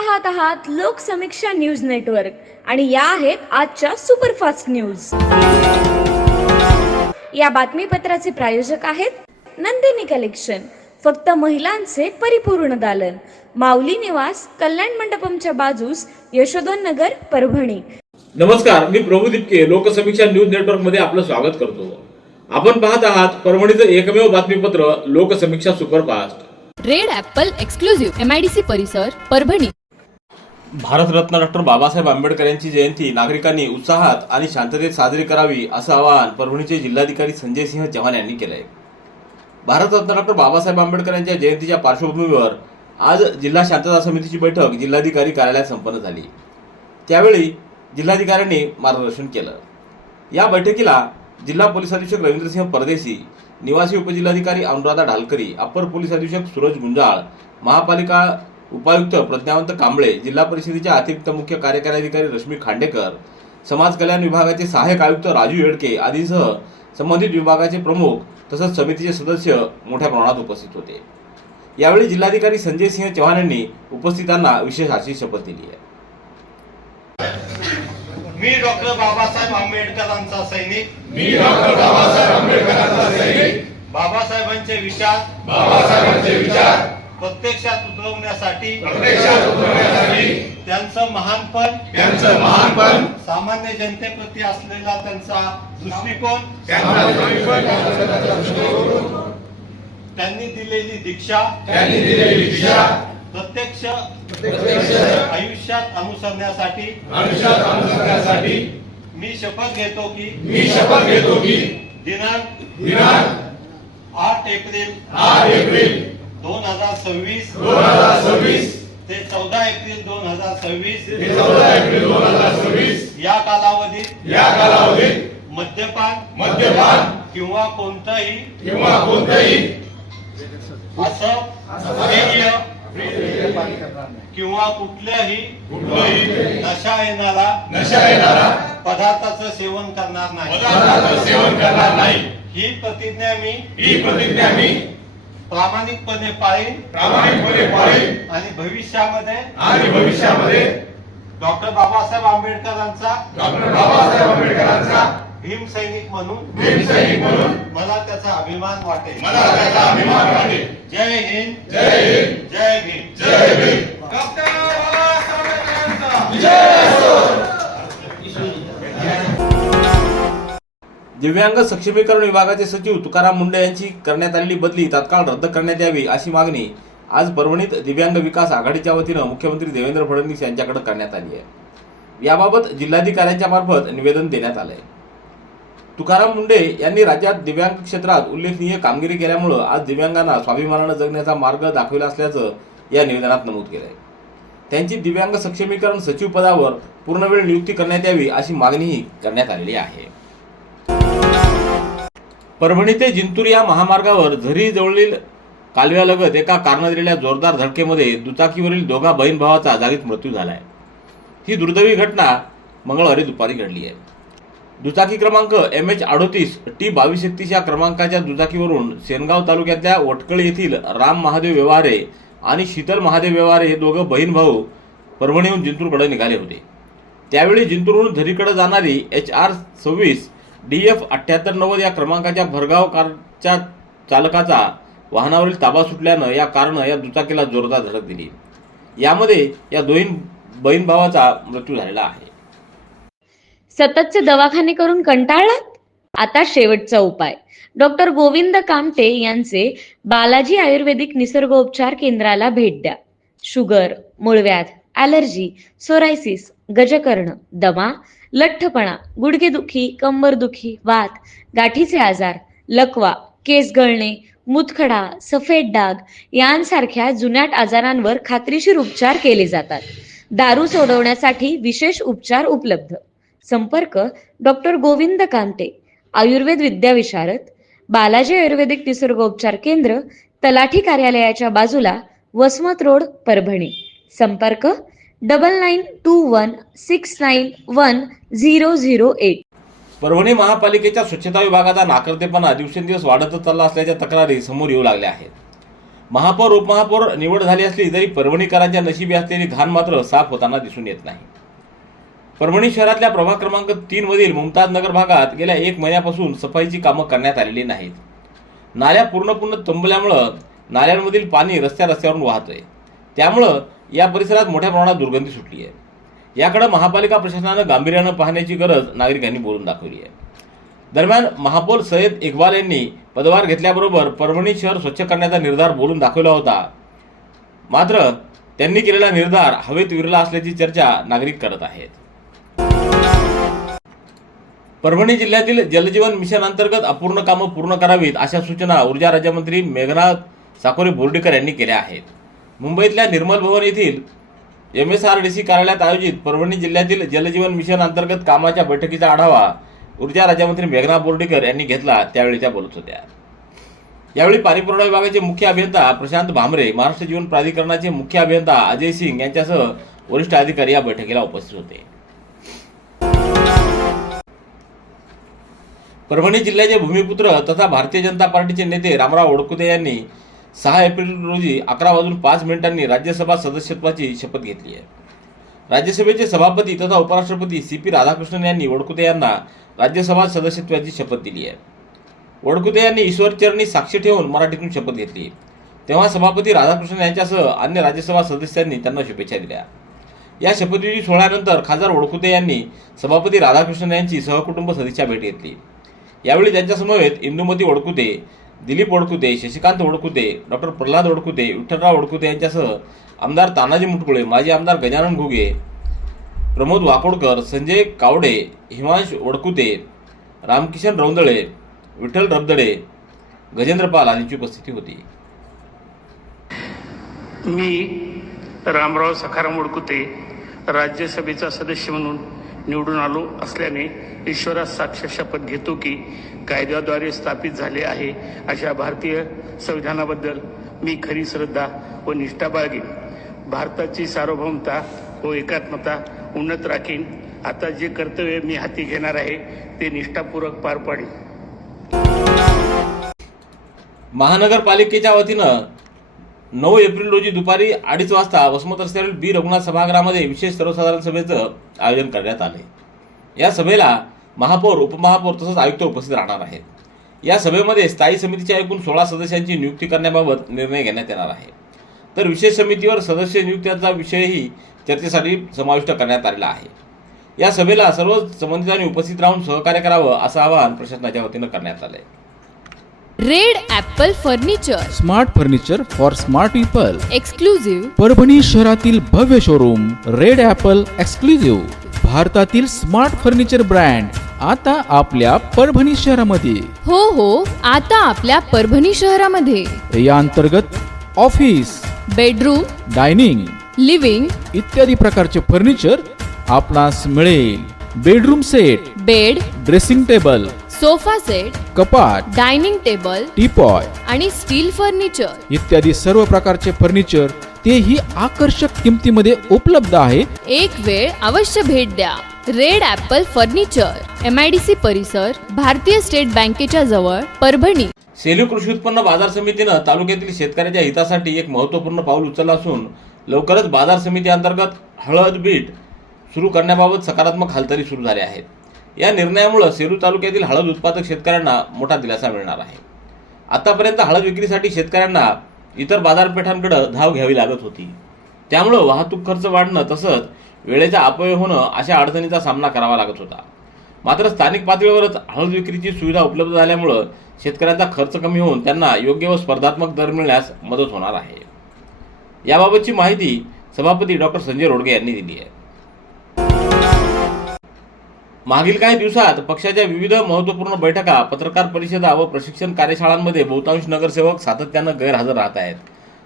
पाहत आहात Loksamiksha news network आणि या आहेत आजच्या सुपरफास्ट न्यूज। या बातमीपत्राचे प्रायोजक आहेत नंदिनी कलेक्शन, फक्त महिलांचे परिपूर्ण दालन, माऊली निवास, कल्याण मंडपमच्या बाजूस, यशोधन नगर, परभणी। नमस्कार, मी प्रभू दिपके लोकसमीक्षा न्यूज नेटवर्क मध्ये आपलं स्वागत करतो। आपण पाहत आहात परभणीचं एकमेव बातमीपत्र Loksamiksha superfast. Red Apple exclusive MIDC परिसर, परभणी। भारतरत्न डॉक्टर बाबासाहेब आंबेडकर यांची जयंती नागरिकांनी उत्साहात आणि शांततेत साजरी करावी असं आवाहन परभणीचे जिल्हाधिकारी संजय सिंह चव्हाण यांनी केलंय। भारतरत्न डॉक्टर बाबासाहेब आंबेडकर यांच्या जयंतीच्या पार्श्वभूमीवर आज जिल्हा शांतता समितीची बैठक जिल्हाधिकारी कार्यालयात संपन्न झाली। त्यावेळी जिल्हाधिकाऱ्यांनी मार्गदर्शन केलं। या बैठकीला जिल्हा पोलीस अधीक्षक रवींद्रसिंह परदेशी, निवासी उपजिल्हाधिकारी अनुराधा ढालकरी, अप्पर पोलीस अधीक्षक सूरज गुंजाळ, महापालिका उपायुक्त प्रज्ञावंत कांबळे, जिल्हा परिषदेच्या अतिरिक्त मुख्य कार्यकारी अधिकारी रश्मी खांडेकर, समाज कल्याण विभागाचे सहाय्यक आयुक्त राजू येडके आदींसह संबंधित विभागाचे प्रमुख तसंच समितीचे सदस्य मोठ्या प्रमाणात उपस्थित होते। यावेळी जिल्हाधिकारी संजय सिंह चव्हाण यांनी उपस्थितांना विशेष अशी शपथ दिली आहे। मी डॉक्टर बाबासाहेब आंबेडकरांचा सैनिक, बाबासाहेबांचे विचार प्रत्यक्षात उतरवण्यासाठी त्यांचं महानपण, सामान्य जनतेप्रती असलेला त्यांचा दृष्टिकोन, त्यांनी दिलेली दीक्षा प्रत्यक्ष आयुष्यात अनुसरण्यासाठी मी शपथ घेतो की दिनांक 8 एप्रिल 2026 ते 14 एप्रिल 2026 या कालावधीत मद्यपान किंवा कोणतंही असं किंवा कुठल्याही नशा येणारा पदार्थाचं सेवन करणार नाही। ही प्रतिज्ञा मी प्रामाणिकपणे पाळीन आणि भविष्यामध्ये डॉक्टर बाबासाहेब आंबेडकरांचा भीम सैनिक म्हणून मला त्याचा अभिमान वाटेल। जय हिंद, जय भीम। डॉक्टर बाबासाहेब दिव्यांग सक्षमीकरण विभागाचे सचिव तुकाराम मुंडे यांची करण्यात आलेली बदली तात्काळ रद्द करण्यात यावी अशी मागणी आज परभणीत दिव्यांग विकास आघाडीच्या वतीनं मुख्यमंत्री देवेंद्र फडणवीस यांच्याकडे करण्यात आली आहे। याबाबत जिल्हाधिकाऱ्यांच्या मार्फत निवेदन देण्यात आलंय। तुकाराम मुंडे यांनी राज्यात दिव्यांग क्षेत्रात उल्लेखनीय कामगिरी केल्यामुळे आज दिव्यांगांना स्वाभिमानाने जगण्याचा मार्ग दाखविला असल्याचं या निवेदनात नमूद केलंय। त्यांची दिव्यांग सक्षमीकरण सचिव पदावर पूर्णवेळ नियुक्ती करण्यात यावी अशी मागणीही करण्यात आलेली आहे। परभणी ते जिंतूर या महामार्गावर झरी जवळील कालव्यालगत एका कारने दिलेल्या जोरदार धडकेमध्ये दुचाकीवरील दोघा बहीण भावाचा जागीच मृत्यू झालाय। ही दुर्दैवी घटना मंगळवारी दुपारी घडली आहे। दुचाकी क्रमांक MH38 T2231 या क्रमांकाच्या दुचाकीवरून सेनगाव तालुक्यातल्या वटकळ येथील राम महादेव व्यवहारे आणि शीतल महादेव व्यवहारे हे दोघं बहीण भाऊ परभणीहून जिंतूरकडे निघाले होते। त्यावेळी जिंतूरहून झरीकडे जाणारी HR26 DF 7890 या क्रमांकाच्या भरधाव कारच्या चालकाचा वाहनावरील ताबा सुटल्यानं या कारनं या दुचाकीला जोरदार धडक दिली। यामध्ये या दोन बहीण भावाचा मृत्यू झालेला आहे। सततचे दवाखाने करून कंटाळलात? आता शेवटचा उपाय। डॉक्टर गोविंद कामटे यांचे बालाजी आयुर्वेदिक निसर्गोपचार केंद्राला भेट द्या। शुगर, मूळव्याध, ॲलर्जी, सोरायसिस, गजकर्ण, दमा, लठ्ठपणा, गुडघेदुखी, कंबरदुखी, वात, गाठीचे आजार, लकवा, केस गळणे, मूतखडा, सफेद डाग यांसारख्या जुनाट आजारांवर खात्रीशीर उपचार केले जातात। दारू सोडवण्यासाठी विशेष उपचार उपलब्ध। संपर्क डॉक्टर गोविंद कामटे, आयुर्वेद विद्याविशारद, बालाजी आयुर्वेदिक निसर्गोपचार केंद्र, तलाठी कार्यालयाच्या बाजूला, वसमत रोड, परभणी। संपर्क 9921691008। परभणी महापालिकेच्या स्वच्छता विभागाचा नाकर्तेपणा दिवसेंदिवस वाढतच चालला असल्याच्या तक्रारी समोर येऊ लागल्या आहेत। महापौर उपमहापौर निवड झाली असली तरी परभणीकरांच्या नशिबी असलेली घाण मात्र साफ होताना दिसून येत नाही. परभणी शहरातल्या प्रभाग क्रमांक 3 मधील मुमताज नगर भागात गेल्या 1 महिन्यापासून सफाईची कामं करण्यात आलेली नाहीत. नाल्या पूर्णपणे तुंबल्यामुळं नाल्यांमधील पाणी रस्त्यावरून वाहतंय. त्यामुळं या परिसरात मोठ्या प्रमाणात दुर्गंधी सुटली आहे. याकडे महापालिका प्रशासनानं गांभीर्यानं पाहण्याची गरज नागरिकांनी बोलून दाखवली आहे. दरम्यान महापौर सय्यद इक्बाल यांनी पदभार घेतल्याबरोबर परभणी शहर स्वच्छ करण्याचा निर्धार बोलून दाखवला होता. मात्र त्यांनी केलेला निर्धार हवेत विरला असल्याची चर्चा नागरिक करत आहेत. परभणी जिल्ह्यातील जलजीवन मिशन अंतर्गत अपूर्ण कामं पूर्ण करावीत अशा सूचना ऊर्जा राज्यमंत्री मेघना साकोरे बोर्डीकर यांनी केल्या आहेत. मुंबईतल्या निर्मल भवन येथील MSRDC कार्यालयात आयोजित परभणी जिल्ह्यातील जलजीवन मिशन अंतर्गत कामाच्या बैठकीचा आढावा ऊर्जा राज्यमंत्री मेघना बोर्डीकर यांनी घेतला. त्यावेळी त्या बोलत होत्या. यावेळी पाणीपुरवठा विभागाचे मुख्य अभियंता प्रशांत भामरे, महाराष्ट्र जीवन प्राधिकरणाचे मुख्य अभियंता अजय सिंग यांच्यासह वरिष्ठ अधिकारी या बैठकीला उपस्थित होते. परभणी जिल्ह्याचे भूमिपुत्र तथा भारतीय जनता पार्टीचे नेते रामराव वडकुते यांनी 6 एप्रिल रोजी 11:05 राज्यसभा सदस्यत्वाची शपथ घेतली आहे. राज्यसभेचे सभापती तथा उपराष्ट्रपती CP राधाकृष्णन यांनी वडकुते यांना राज्यसभा सदस्यत्वाची शपथ दिली आहे. वडकुते यांनी ईश्वरचरणी साक्ष ठेवून मराठीतून शपथ घेतली. तेव्हा सभापती राधाकृष्णन यांच्यासह अन्य राज्यसभा सदस्यांनी त्यांना शुभेच्छा दिल्या. या शपथविधी सोहळ्यानंतर खासदार वडकुते यांनी सभापती राधाकृष्णन यांची सहकुटुंब सदिच्छा भेट घेतली. यावेळी त्यांच्यासमवेत इंदुमती वडकुते, दिलीप वडकुते, शशिकांत वडकुते, डॉक्टर प्रल्हाद वडकुते, विठ्ठलराव वडकुते यांच्यासह आमदार तानाजी मुटकुळे, माजी आमदार गजानन घुगे, प्रमोद वाकोडकर, संजय कावडे, हिमांश वडकुते, रामकिशन रौंदळे, विठ्ठल रबदडे, गजेंद्र पाल आदींची उपस्थिती होती. मी रामराव सखाराम वडकुते राज्यसभेचा सदस्य म्हणून निवडून आलो असल्याने ईश्वरात साक्ष शपथ घेतो की कायद्याद्वारे स्थापित झाले आहे अशा भारतीय संविधानाबद्दल मी खरी श्रद्धा व निष्ठा बाळगेन. भारताची सार्वभौमता व एकात्मता उन्नत राखीन. आता जे कर्तव्य मी हाती घेणार आहे ते निष्ठापूर्वक पार पाडेन. महानगरपालिकेच्या वतीनं 9 एप्रिल रोजी दुपारी 2:30 वाजता वसमत रस्त्यावरील बी रघुनाथ सभागृहामध्ये विशेष सर्वसाधारण सभेचं आयोजन करण्यात आले. या सभेला महापौर, उपमहापौर तसंच आयुक्त उपस्थित राहणार आहेत. या सभेमध्ये स्थायी समितीच्या एकूण 16 सदस्यांची नियुक्ती करण्याबाबत निर्णय घेण्यात येणार आहे. तर विशेष समितीवर सदस्य नियुक्त्याचा विषयही चर्चेसाठी समाविष्ट करण्यात आलेला आहे. या सभेला सर्व संबंधितांनी उपस्थित राहून सहकार्य करावं असं आवाहन प्रशासनाच्या वतीनं करण्यात आलंय. Red Apple furniture, smart furniture for smart people. Exclusive Parbhani शहरातील भव्य शोरूम रेड ॲपल एक्सक्लुझिव्ह. भारतातील स्मार्ट फर्निचर ब्रँड आता आपल्या परभणी शहरामध्ये. हो, आता आपल्या परभणी शहरामध्ये. या अंतर्गत ऑफिस, बेडरूम, डायनिंग, लिव्हिंग इत्यादी प्रकारचे फर्निचर आपणास मिळेल. Bedroom set, bed, dressing table, sofa set, कपाट, डायनिंग टेबल टीपॉय आणि स्टील फर्निचर इत्यादी सर्व प्रकारचे फर्निचर तेही आकर्षक किमतीमध्ये उपलब्ध आहे. एक वेळ अवश्य भेट द्या. रेड ॲपल फर्निचर, MIDC परिसर, भारतीय स्टेट बँकेच्या जवळ, परभणी. सेलू कृषी उत्पन्न बाजार समितीनं तालुक्यातील शेतकऱ्याच्या हितासाठी एक महत्त्वपूर्ण पाऊल उचललं असून लवकरच बाजार समिती अंतर्गत हळद बीट सुरू करण्याबाबत सकारात्मक हालचाली सुरू झाल्या आहेत. या निर्णयामुळे सेलू तालुक्यातील हळद उत्पादक शेतकऱ्यांना मोठा दिलासा मिळणार आहे. आतापर्यंत हळद विक्रीसाठी शेतकऱ्यांना इतर बाजारपेठांकडे धाव घ्यावी लागत होती. त्यामुळं वाहतूक खर्च वाढणं तसंच वेळेचा अपव्यय होणं अशा अडचणीचा सामना करावा लागत होता. मात्र स्थानिक पातळीवरच हळद विक्रीची सुविधा उपलब्ध झाल्यामुळं शेतकऱ्यांचा खर्च कमी होऊन त्यांना योग्य व स्पर्धात्मक दर मिळण्यास मदत होणार आहे. याबाबतची माहिती सभापती डॉक्टर संजय रोडगे यांनी दिली आहे. मागील काही दिवसात पक्षाच्या विविध महत्त्वपूर्ण बैठका, पत्रकार परिषदा व प्रशिक्षण कार्यशाळांमध्ये बहुतांश नगरसेवक सातत्यानं गैरहजर राहत आहेत.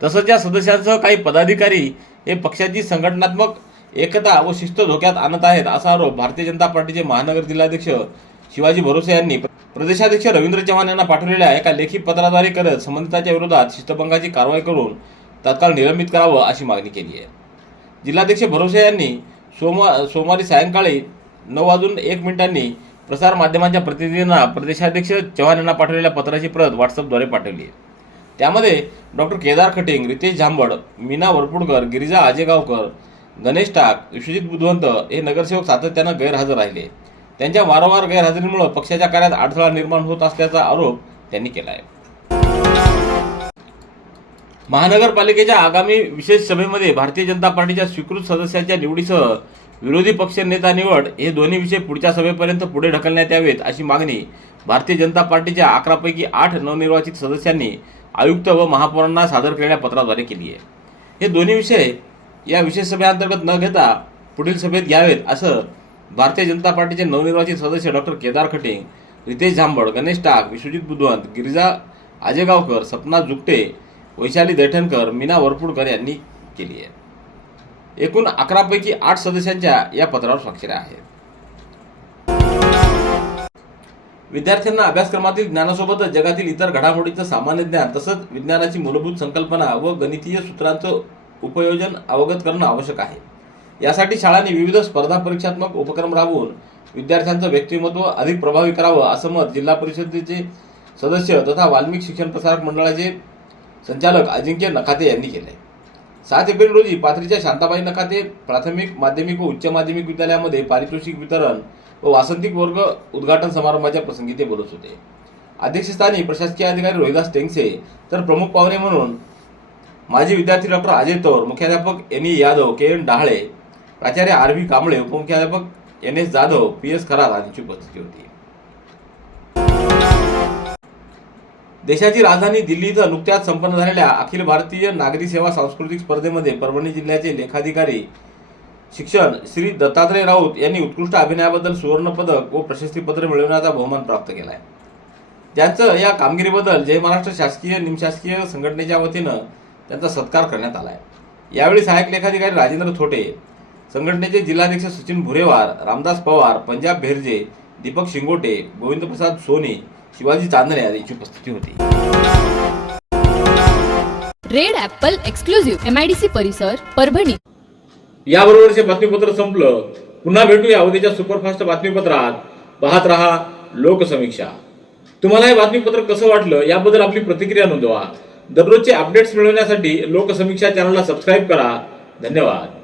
तसंच या सदस्यांसह काही पदाधिकारी हे पक्षाची संघटनात्मक एकता व शिस्त धोक्यात आणत आहेत असा आरोप भारतीय जनता पार्टीचे महानगर जिल्हाध्यक्ष शिवाजी भरोसे यांनी प्रदेशाध्यक्ष रवींद्र चव्हाण यांना पाठवलेल्या एका लेखी पत्राद्वारे करत संबंधितांच्या विरोधात शिस्तभंगाची कारवाई करून तात्काळ निलंबित करावं अशी मागणी केली आहे. जिल्हाध्यक्ष भरोसे यांनी सोमवारी सायंकाळी 9:01 प्रसार माध्यमांच्या प्रतिनिधींना प्रदेशाध्यक्ष चव्हाण यांना पाठवलेल्या पत्राची प्रत व्हॉट्सअपद्वारे पाठवली आहे. त्यामध्ये डॉक्टर केदार खटिंग, रितेश झांबड, मीना वरपुडकर, गिरिजा आजेगावकर, गणेश टाक, विश्वजित बुधवंत हे नगरसेवक सातत्यानं गैरहजर राहिले. त्यांच्या वारंवार गैरहजेरीमुळे पक्षाच्या कार्यात अडथळा निर्माण होत असल्याचा आरोप त्यांनी केला आहे. महानगरपालिकेच्या आगामी विशेष सभेमध्ये भारतीय जनता पार्टीच्या स्वीकृत सदस्यांच्या निवडीसह विरोधी पक्ष नेता निवड हे दोन्ही विषय पुढच्या सभेपर्यंत पुढे ढकलण्यात यावेत अशी मागणी भारतीय जनता पार्टीच्या 11 पैकी 8 नवनिर्वाचित सदस्यांनी आयुक्त व महापौरांना सादर केलेल्या पत्राद्वारे केली आहे. हे दोन्ही विषय या विशेष सभेअंतर्गत न घेता पुढील सभेत घ्यावेत असं भारतीय जनता पार्टीचे नवनिर्वाचित सदस्य डॉक्टर केदार खटिंग, रितेश झांबड, गणेश टाक, विश्वजित बुधवंत, गिरिजा आजेगावकर, सपना जुगटे, वैशाली दैठणकर, मीना वरपुडकर यांनी केली आहे. एकूण 11 पैकी 8 सदस्यांच्या या पत्रावर स्वाक्षऱ्या आहेत. विद्यार्थ्यांना अभ्यासक्रमातील ज्ञानासोबतच जगातील इतर घडामोडींचं सामान्य ज्ञान तसंच विज्ञानाची मूलभूत संकल्पना व गणितीय सूत्रांचं उपयोजन अवगत करणं आवश्यक आहे. यासाठी शाळांनी विविध स्पर्धा परीक्षात्मक उपक्रम राबवून विद्यार्थ्यांचं व्यक्तिमत्व अधिक प्रभावी करावं असं मत जिल्हा परिषदेचे सदस्य तथा वाल्मिक शिक्षण प्रसारक मंडळाचे संचालक अजिंक्य नखाते यांनी केले. 7 एप्रिल रोजी पाथरीच्या शांताबाई नखाते प्राथमिक, माध्यमिक व उच्च माध्यमिक विद्यालयामध्ये पारितोषिक वितरण व वासंतिक वर्ग उद्घाटन समारंभाच्या प्रसंगी ते बोलत होते. अध्यक्षस्थानी प्रशासकीय अधिकारी रोहिदास टेंगसे तर प्रमुख पाहुणे म्हणून माजी विद्यार्थी डॉक्टर अजय तौर, मुख्याध्यापक एन यादव, के.एन. डाहळे, प्राचार्य आर.व्ही. कांबळे, उपमुख्याध्यापक एन.एस. जाधव, पी.एस. खरात आदींची उपस्थिती होती. देशाची राजधानी दिल्ली इथं नुकत्याच संपन्न झालेल्या अखिल भारतीय नागरी सेवा सांस्कृतिक स्पर्धेमध्ये परभणी जिल्ह्याचे लेखाधिकारी शिक्षण श्री दत्तात्रय राऊत यांनी उत्कृष्ट अभिनयाबद्दल सुवर्ण पदक व प्रशस्तीपत्र मिळवण्याचा बहुमान प्राप्त केला आहे. त्यांचं या कामगिरीबद्दल जय महाराष्ट्र शासकीय निमशासकीय संघटनेच्या वतीनं त्यांचा सत्कार करण्यात आला आहे. यावेळी सहाय्यक लेखाधिकारी राजेंद्र थोटे, संघटनेचे जिल्हाध्यक्ष सचिन भुरेवार, रामदास पवार, पंजाब भेरजे, दीपक शिंगोटे, गोविंदप्रसाद सोनी, शिवाजी चांदणे यांची उपस्थिती होती. रेड ॲपल एक्सक्लुझिव्ह MIDC परिसर परभणी. याबरोबरचे बातमीपत्र संपलं. पुन्हा भेटूया उद्याच्या सुपरफास्ट बातमीपत्रात. पाहत रहा लोकसमीक्षा. तुम्हाला हे बातमीपत्र कसं वाटलं याबद्दल आपली प्रतिक्रिया नोंदवा. दररोजचे अपडेट्स मिळवण्यासाठी लोकसमीक्षा चॅनलला सबस्क्राईब करा. धन्यवाद.